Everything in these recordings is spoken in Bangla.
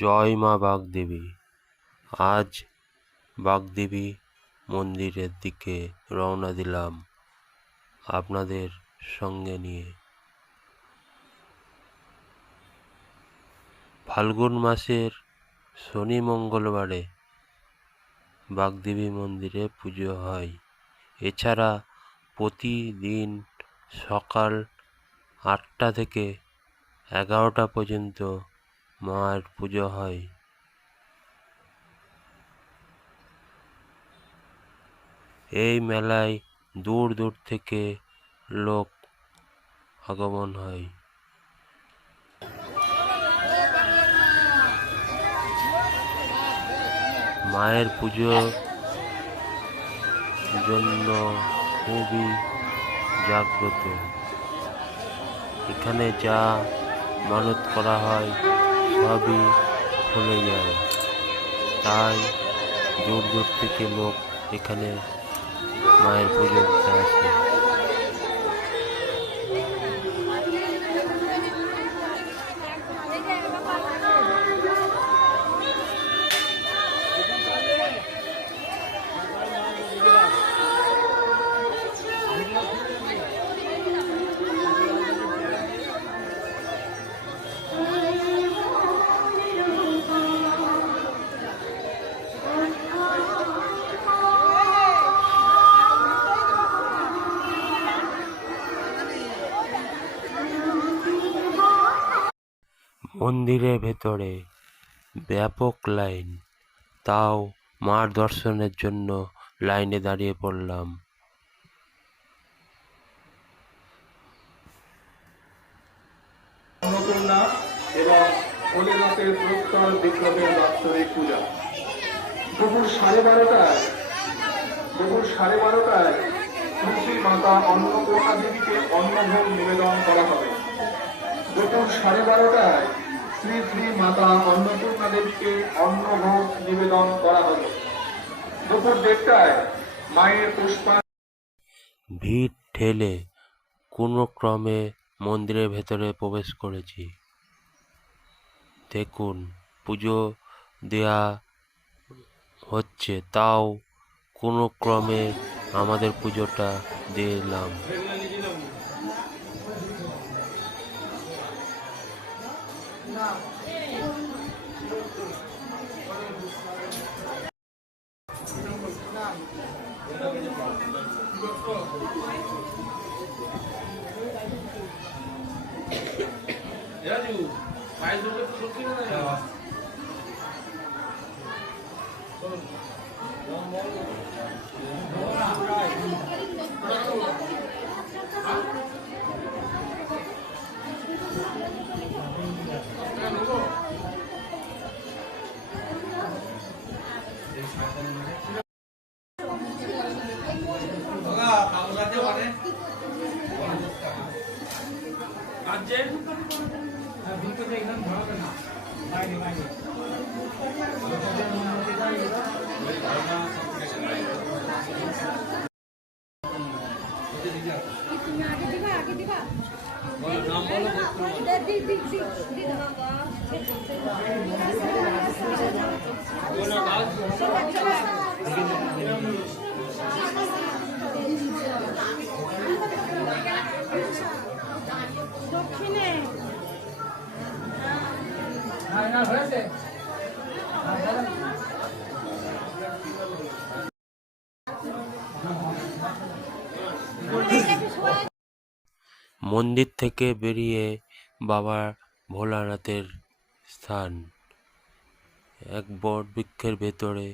জয় মা বাগদেবী। আজ বাগদেবী মন্দিরের দিকে রওনা দিলাম আপনাদের সঙ্গে নিয়ে। ফাল্গুন মাসের শনি মঙ্গলবারে বাগদেবী মন্দিরে পুজো হয়। এছাড়া প্রতিদিন সকাল 8টা থেকে 11টা পর্যন্ত মায়ের পুজো হয়। এই মেলায় দূর দূর থেকে লোক আগমন হয়। মায়ের পুজোর জন্য খুবই জাগ্রত। এখানে যা মানত করা হয় সবই ফলে যায়, তাই দূর দূর থেকে লোক এখানে মায়ের পুজো দিতে আসে। মন্দিরের ভেতরে ব্যাপক লাইন, তাও মার দর্শনের জন্য লাইনে দাঁড়িয়ে পড়লাম। অন্নপূর্ণা এবং ভোলেনাথের প্রত্যয় বিগ্রহের বাৎসরিক পূজা দুপুর 12:30টায় তুলসী মাতা অন্নপূর্ণা দেবীকে অন্নভোগ নিবেদন করা হবে। দুপুর 12:30টায় শ্রী শ্রী মাতা অন্নপূর্ণা দেবীকে অন্নভোগ নিবেদন করা হবে। দুপুর 1:30টায় মায়ের পুষ্পা। ভিড় ঠেলে কোনো ক্রমে মন্দিরের ভেতরে প্রবেশ করেছি। দেখুন, পুজো দেয়া হচ্ছে, তাও কোনো ক্রমে আমাদের পুজোটা দিলাম। মন্দির থেকে বেরিয়ে বাবা ভোলানাথের স্থান, এক বট বৃক্ষের ভেতরে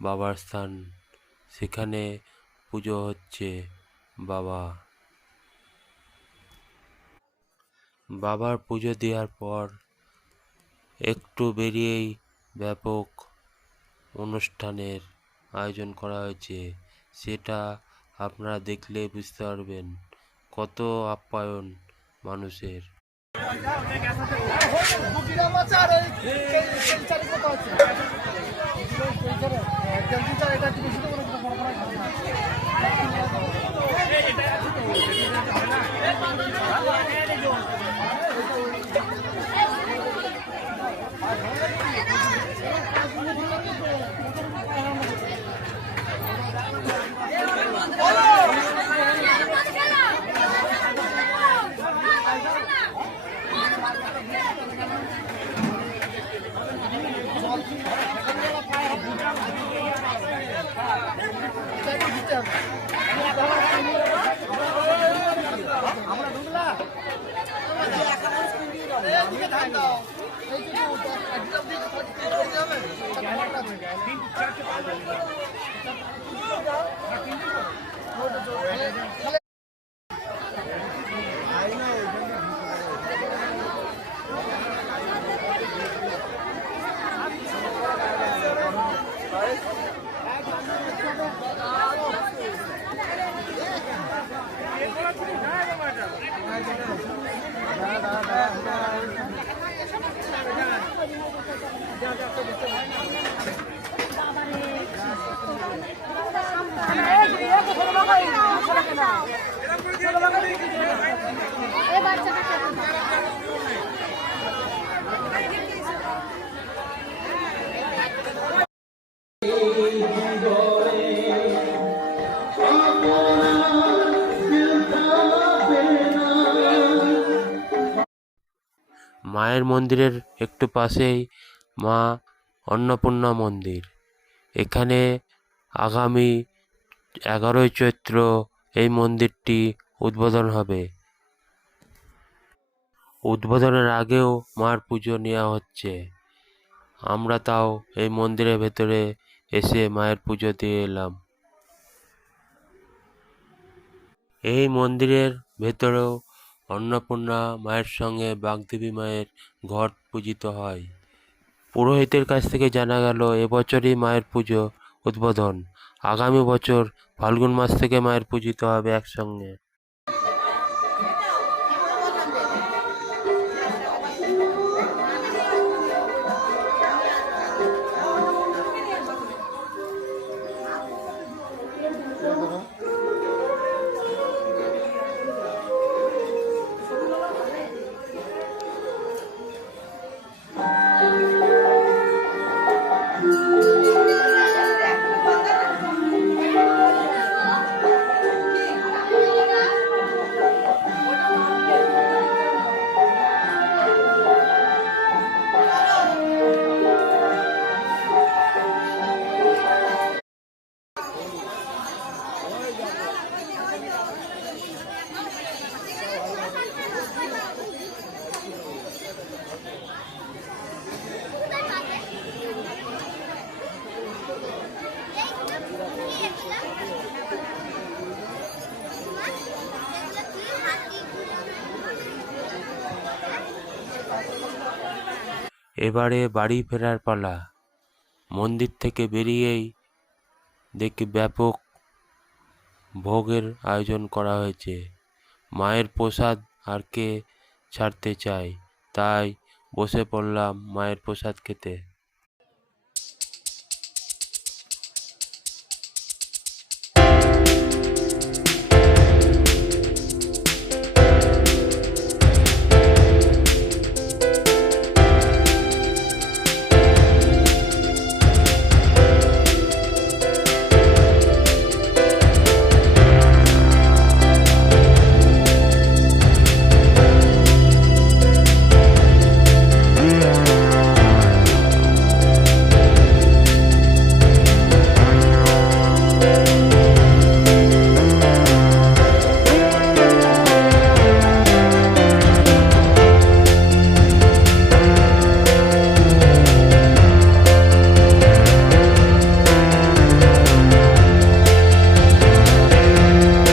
বাবার স্থান, সেখানে পুজো হচ্ছে। বাবার পুজো দেওয়ার পর একটু বেরিয়েই ব্যাপক অনুষ্ঠানের আয়োজন করা হয়েছে। সেটা আপনারা দেখলে বুঝতে পারবেন কত আপ্যায়ন মানুষের। মায়ের মন্দিরের একটু পাশেই মা অন্নপূর্ণা মন্দির। এখানে আগামী 11ই চৈত্র এই মন্দিরটি উদ্বোধন হবে। উদ্বোধনের আগেও মার পুজো নেওয়া হচ্ছে। আমরা তাও এই মন্দিরের ভেতরে এসে মায়ের পুজো দিয়ে এলাম। এই মন্দিরের ভেতরেও অন্নপূর্ণা মায়ের সঙ্গে বাগদেবী মায়ের ঘট পূজিত হয়। পুরোহিতের কাছ থেকে জানা গেল এবছরই মায়ের পুজো উদ্বোধন। আগামী বছর ফাল্গুন মাস থেকে মায়ের পূজিত হবে একসঙ্গে। এবারে বাড়ি ফেরার পালা। মন্দির থেকে বেরিয়েই দেখি ব্যাপক ভোগের আয়োজন করা হয়েছে। মায়ের প্রসাদ আর কে ছাড়তে চায়, তাই বসে পড়লাম মায়ের প্রসাদ খেতে।